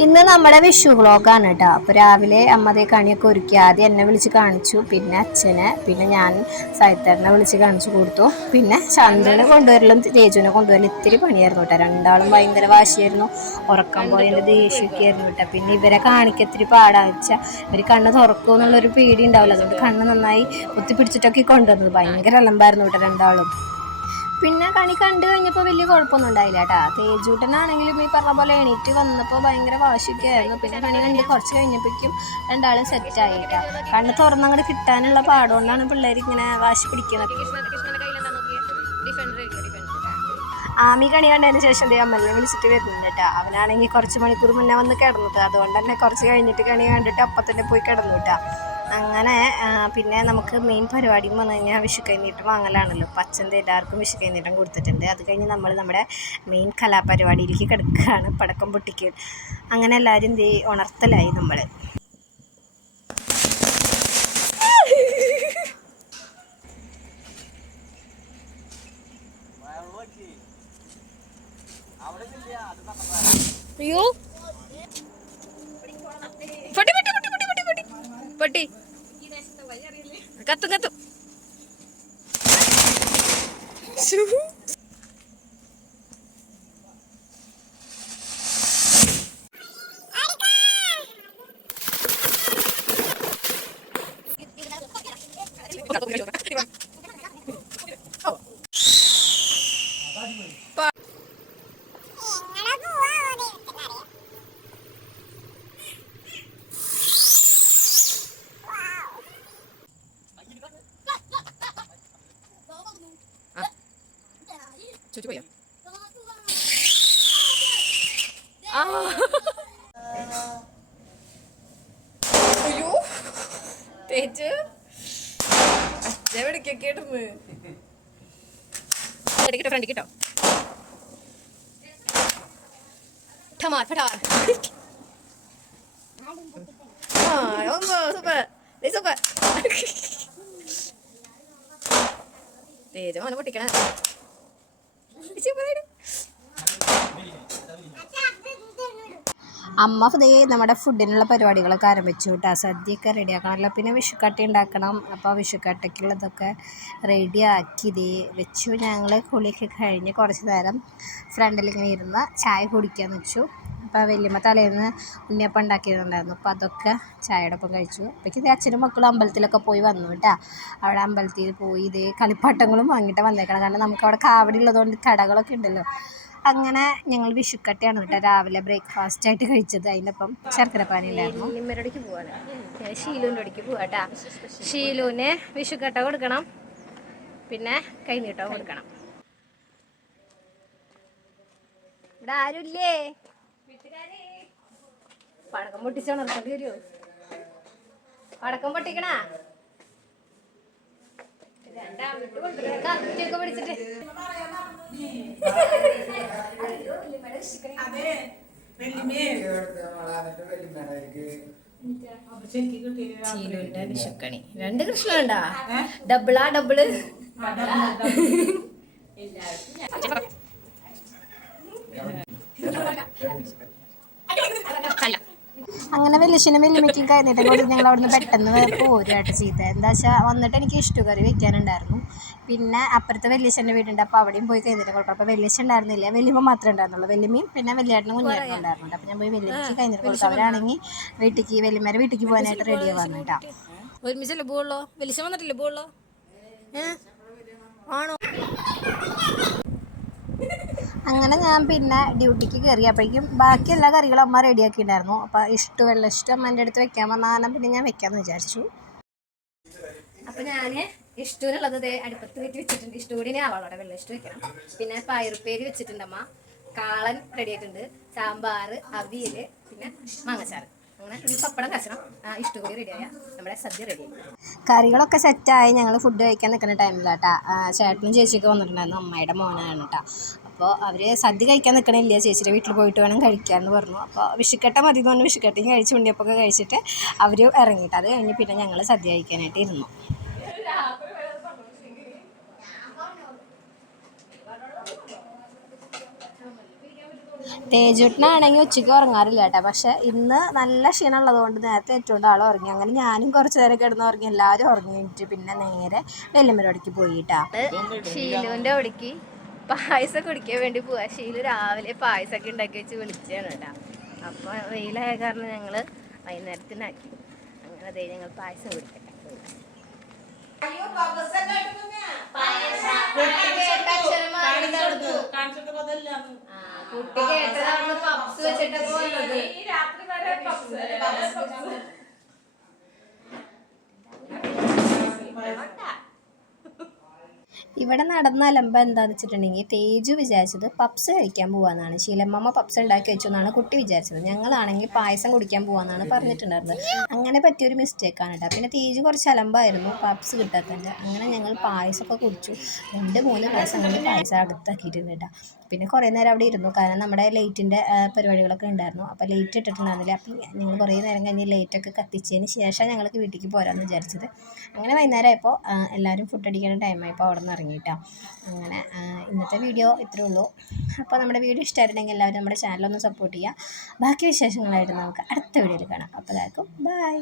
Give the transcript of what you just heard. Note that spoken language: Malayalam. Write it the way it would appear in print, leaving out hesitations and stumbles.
ഇന്ന് നമ്മുടെ വിഷു വ്ളോഗാണ് കേട്ടോ. അപ്പോൾ രാവിലെ അമ്മതേ കണിയൊക്കെ ഒരുക്കി. ആദ്യം എന്നെ വിളിച്ച് കാണിച്ചു, പിന്നെ അച്ഛനെ, പിന്നെ ഞാൻ സൈത്തേട്ടനെ വിളിച്ച് കാണിച്ചു കൊടുത്തു. പിന്നെ ചന്തുവിനെ കൊണ്ടുവരലും തേജുവിനെ കൊണ്ടുവരലും ഇത്തിരി പണിയായിരുന്നു കേട്ടോ. രണ്ടാളും ഭയങ്കര വാശിയായിരുന്നു. ഉറക്കം പോയതിൻ്റെ ദേഷ്യമൊക്കെ ആയിരുന്നു കേട്ടോ. പിന്നെ ഇവരെ കാണിക്കത്തിരി പാടാന്ന് വെച്ചാൽ ഇവർ കണ്ണ് തുറക്കുമോ എന്നുള്ളൊരു പേടി ഉണ്ടാവില്ല. അതുകൊണ്ട് കണ്ണ് നന്നായി കുത്തിപ്പിടിച്ചിട്ടൊക്കെ കൊണ്ടുവന്നത്. ഭയങ്കര അലമ്പായിരുന്നു കേട്ടോ രണ്ടാളും. പിന്നെ കണി കണ്ടു കഴിഞ്ഞപ്പോൾ വലിയ കുഴപ്പമൊന്നും ഉണ്ടായില്ല കേട്ടോ. തേജൂട്ടനാണെങ്കിലും ഈ പറഞ്ഞ പോലെ എണീറ്റ് വന്നപ്പോൾ ഭയങ്കര വാശിയൊക്കെ ആയിരുന്നു. പിന്നെ കണി കണ്ട് കുറച്ച് കഴിഞ്ഞപ്പോഴേക്കും രണ്ടാളും സെറ്റായി കേട്ടോ. കണ്ണ് തുറന്നങ്ങോട്ട് കിട്ടാനുള്ള പാടുകൊണ്ടാണ് പിള്ളേർ ഇങ്ങനെ വാശി പിടിക്കുന്നത്. ആമി കണി കണ്ടതിന് ശേഷം അമ്മലിനെ വിളിച്ചിട്ട് വരുന്നുണ്ട് കേട്ടോ. അവനാണെങ്കിൽ കുറച്ച് മണിക്കൂർ മുന്നേ വന്ന് കിടന്നത്. അതുകൊണ്ട് തന്നെ കുറച്ച് കഴിഞ്ഞിട്ട് കണി കണ്ടിട്ട് അപ്പം തന്നെ പോയി കിടന്നു കേട്ടോ. അങ്ങനെ പിന്നെ നമുക്ക് മെയിൻ പരിപാടി എന്ന് പറഞ്ഞു കഴിഞ്ഞാൽ വിഷു കൈനീട്ടം വാങ്ങലാണല്ലോ. പച്ചൻ്റെ എല്ലാവർക്കും വിഷു കൈനീട്ടം കൊടുത്തിട്ടുണ്ട്. അത് കഴിഞ്ഞ് നമ്മൾ നമ്മുടെ മെയിൻ കലാപരിപാടിയിലേക്ക് കിടക്കുകയാണ്, പടക്കം പൊട്ടിക്കൽ. അങ്ങനെ എല്ലാവരും ഉണർത്തലായി നമ്മൾ. അയ്യോ പൊട്ടി പൊട്ടി പൊട്ടി പൊട്ടി പൊട്ടി പൊട്ടി പൊട്ടി കത്തും കത്തും. ചോദിച്ചു പോയോ? അയ്യോ തേച്ച് എവിടേക്കൊക്കെ ഇടുന്നു. ഫ്രണ്ടിക്കിട്ടോ ഫ്രണ്ടിക്കിട്ടോ. Super super. തേജ മോനെ പൊട്ടിക്കണ. അമ്മ നമ്മുടെ ഫുഡിനുള്ള പരിപാടികളൊക്കെ ആരംഭിച്ചു കേട്ടോ. സദ്യയൊക്കെ റെഡിയാക്കണമല്ലോ. പിന്നെ വിഷുക്കട്ട ഉണ്ടാക്കണം. അപ്പോൾ വിഷുക്കട്ടയ്ക്കുള്ളതൊക്കെ റെഡിയാക്കി വെച്ചു. ഞങ്ങൾ കുളിയൊക്കെ കഴിഞ്ഞ് കുറച്ച് നേരം ഫ്രണ്ടിലിങ്ങനെ ഇരുന്ന് ചായ കുടിക്കാമെന്ന് വെച്ചു. അപ്പോൾ വലിയമ്മ തലേന്ന് ഉണ്ണിയപ്പം ഉണ്ടാക്കിയിട്ടുണ്ടായിരുന്നു. അപ്പോൾ അതൊക്കെ ചായയുടെ ഒപ്പം കഴിച്ചു. അപ്പോഴേക്കും അച്ഛനും മക്കളും അമ്പലത്തിലൊക്കെ പോയി വന്നു കേട്ടോ. അവിടെ അമ്പലത്തിൽ പോയി കളിപ്പാട്ടങ്ങളും വാങ്ങിയിട്ട് വന്നേക്കണം. കാരണം നമുക്ക് അവിടെ കാവടി ഉള്ളതുകൊണ്ട് കടകളൊക്കെ ഉണ്ടല്ലോ. അങ്ങനെ ഞങ്ങൾ വിഷുക്കട്ടയാണ് കേട്ടോ രാവിലെ ബ്രേക്ക്ഫാസ്റ്റ് ആയിട്ട് കഴിച്ചത്. അതിനൊപ്പം ശർക്കരപ്പാനി ഉണ്ടായിരുന്നു. വലിയമ്മയുടെ പോവാണ്. ഷീലുവിൻ്റെ അടിക്ക് പോവാട്ടാ. ഷീലുവിന് വിഷുക്കട്ട കൊടുക്കണം, പിന്നെ കൈനീട്ടം കൊടുക്കണം. ഇവിടെ ആരുമില്ലേ? പടക്കം പൊട്ടിച്ചോ നിർത്തേണ്ടി വരുമോ? പടക്കം പൊട്ടിക്കണ കത്തിയൊക്കെ പിടിച്ചിട്ട് ചീലുവിന്റെ വിഷുക്കണി. 2 കൃഷ്ണനുണ്ടാ? ഡബിളാ ഡബിള്? അങ്ങനെ വലിയച്ഛനും വലിയമ്മയ്ക്കും കഴിഞ്ഞിട്ട് കൊണ്ട് ഞങ്ങൾ അവിടുന്ന് പെട്ടെന്ന് പോരുകയായിട്ട് ചെയ്തത്. എന്താ വെച്ചാൽ വന്നിട്ട് എനിക്ക് ഇഷ്ടകറി വെക്കാനുണ്ടായിരുന്നു. പിന്നെ അപ്പുറത്തെ വലിയച്ഛൻ്റെ വീടുണ്ട്. അപ്പോൾ അവിടെയും പോയി കഴിഞ്ഞിട്ട് കൊടുക്കും. അപ്പോൾ വലിയച്ഛൻ ഉണ്ടായിരുന്നില്ല, വലിയമ്മ മാത്രമേ ഉണ്ടായിരുന്നുള്ളൂ. വലിയമ്മയും പിന്നെ വലിയേട്ടനും കുഞ്ഞേട്ടനും ഉണ്ടായിരുന്നു. അപ്പോൾ ഞാൻ പോയി വലിയമ്മയ്ക്ക് കഴിഞ്ഞിട്ട് കൊടുക്കും. അവരാണെങ്കിൽ വലിയമ്മേരെ വീട്ടിലേക്ക് പോകാനായിട്ട് റെഡി ആവാന്ന് കേട്ടോ. ഒരുമിച്ചല്ലേ പോവുള്ളൂ? വലിയ വന്നിട്ടില്ലേ പോവുള്ളൂ? ആണോ? അങ്ങനെ ഞാൻ പിന്നെ ഡ്യൂട്ടിക്ക് കയറി. അപ്പോഴേക്കും ബാക്കി എല്ലാ കറികളും അമ്മ റെഡിയാക്കിയിട്ടുണ്ടായിരുന്നു. അപ്പോൾ വെള്ളം ഇഷ്ടം അമ്മേൻ്റെ അടുത്ത് വെക്കാൻ പറഞ്ഞാൽ പിന്നെ ഞാൻ വെക്കാമെന്ന് വിചാരിച്ചു. അപ്പോൾ ഞാൻ ഇഷ്ടൂനുള്ളത് അടുപ്പത്ത് വെച്ച് വെച്ചിട്ടുണ്ട്. ഇഷ്ടൂടിനെ ആവാളോടെ വെള്ളം ഇഷ്ടം വെക്കണം. പിന്നെ പയറുപ്പേരി വെച്ചിട്ടുണ്ട് അമ്മ. കാളൻ റെഡി ആയിട്ടുണ്ട്. സാമ്പാർ, അവിയൽ, പിന്നെ മാങ്ങച്ചാറ്. അങ്ങനെ ഈ പപ്പടം കഷണം ഇഷ്ടകൂടി റെഡിയായ നമ്മുടെ സദ്യ റെഡിയായി. കറികളൊക്കെ സെറ്റായി. ഞങ്ങൾ ഫുഡ് കഴിക്കാൻ നിൽക്കുന്ന ടൈമിലാട്ടാ ചേട്ടനും ചേച്ചിയൊക്കെ വന്നിട്ടുണ്ടായിരുന്നു. അമ്മയുടെ മോനാണ് കേട്ടോ. അപ്പോൾ അവർ സദ്യ കഴിക്കാൻ നിൽക്കണില്ല, ചേച്ചിയുടെ വീട്ടിൽ പോയിട്ട് വേണം കഴിക്കാമെന്ന് പറഞ്ഞു. അപ്പോൾ വിഷുക്കട്ട മതി എന്ന് പറഞ്ഞ് വിഷുക്കട്ടയും കഴിച്ച് ഉണ്ണിയപ്പൊക്കെ കഴിച്ചിട്ട് അവർ ഇറങ്ങിയിട്ട് അത് കഴിഞ്ഞ് പിന്നെ ഞങ്ങൾ സദ്യ കഴിക്കാനായിട്ട് ഇരുന്നു. തേജുട്ടനാണെങ്കിൽ ഉച്ചയ്ക്ക് ഉറങ്ങാറില്ല കേട്ടോ. പക്ഷെ ഇന്ന് നല്ല ക്ഷീണം ഉള്ളതുകൊണ്ട് നേരത്തെ ഏറ്റവും ആൾ ഉറങ്ങി. അങ്ങനെ ഞാനും കുറച്ച് നേരം കിടന്ന് ഉറങ്ങി, എല്ലാവരും ഉറങ്ങിയിട്ട് പിന്നെ നേരെ വെല്ലുമ്മരോടേക്ക് പോയിട്ടാ. ഷീലുവിൻ്റെ അവിടേക്ക് പായസം കുടിക്കാൻ വേണ്ടി പോവാ. ഷീലു രാവിലെ പായസമൊക്കെ ഉണ്ടാക്കി വെച്ച് വിളിച്ചാണ് കേട്ടോ. അപ്പോൾ വെയിലായ കാരണം ഞങ്ങൾ വൈകുന്നേരത്തിനാക്കി. അങ്ങനെ അതേ ഞങ്ങൾ പായസം കുടിക്കട്ടെ. കുട്ടി കേട്ടതാണ് പപ്സ് വെച്ചിട്ടപ്പോ വന്നത്. ഇവിടെ നടന്ന അലമ്പ എന്താണെന്ന് വെച്ചിട്ടുണ്ടെങ്കിൽ തേജു വിചാരിച്ചത് പപ്സ് കഴിക്കാൻ പോകാമെന്നാണ്. ശീലമ്മ പപ്സ് ഉണ്ടാക്കി വെച്ചു എന്നാണ് കുട്ടി വിചാരിച്ചത്. ഞങ്ങളാണെങ്കിൽ പായസം കുടിക്കാൻ പോകാമെന്നാണ് പറഞ്ഞിട്ടുണ്ടായിരുന്നത്. അങ്ങനെ പറ്റിയൊരു മിസ്റ്റേക്കാണ് കേട്ടോ. പിന്നെ തേജു കുറച്ച് അലമ്പായിരുന്നു പപ്സ് കിട്ടാത്തതിൻ്റെ. അങ്ങനെ ഞങ്ങൾ പായസമൊക്കെ കുടിച്ചു. 2-3 ഗ്ലാസ് അങ്ങനെ പായസം അടുത്താക്കിയിട്ടുണ്ട് കേട്ടോ. പിന്നെ കുറേ നേരം അവിടെ ഇരുന്നു, കാരണം നമ്മുടെ ലൈറ്റിൻ്റെ പരിപാടികളൊക്കെ ഉണ്ടായിരുന്നു. അപ്പോൾ ലൈറ്റ് ഇട്ടിട്ടുണ്ടായിരുന്നില്ല. അപ്പം ഞങ്ങൾ കുറേ നേരം കഴിഞ്ഞ് ലൈറ്റൊക്കെ കത്തിച്ചതിന് ശേഷം ഞങ്ങൾക്ക് വീട്ടിലേക്ക് പോരാമെന്ന് വിചാരിച്ചത്. അങ്ങനെ വൈകുന്നേരം ആയപ്പോൾ എല്ലാവരും ഫുഡ് അടിക്കുന്ന ടൈമായപ്പോൾ അവിടെ നിന്ന് ഇറങ്ങിയിട്ടാണ്. അങ്ങനെ ഇന്നത്തെ വീഡിയോ ഇത്രയേ ഉള്ളൂ. അപ്പോൾ നമ്മുടെ വീഡിയോ ഇഷ്ടമായിട്ടുണ്ടെങ്കിൽ എല്ലാവരും നമ്മുടെ ചാനലൊന്ന് സപ്പോർട്ട് ചെയ്യുക. ബാക്കി വിശേഷങ്ങളായിട്ട് നമുക്ക് അടുത്ത വീഡിയോയിൽ കാണാം. അപ്പോൾ എല്ലാവർക്കും ബൈ.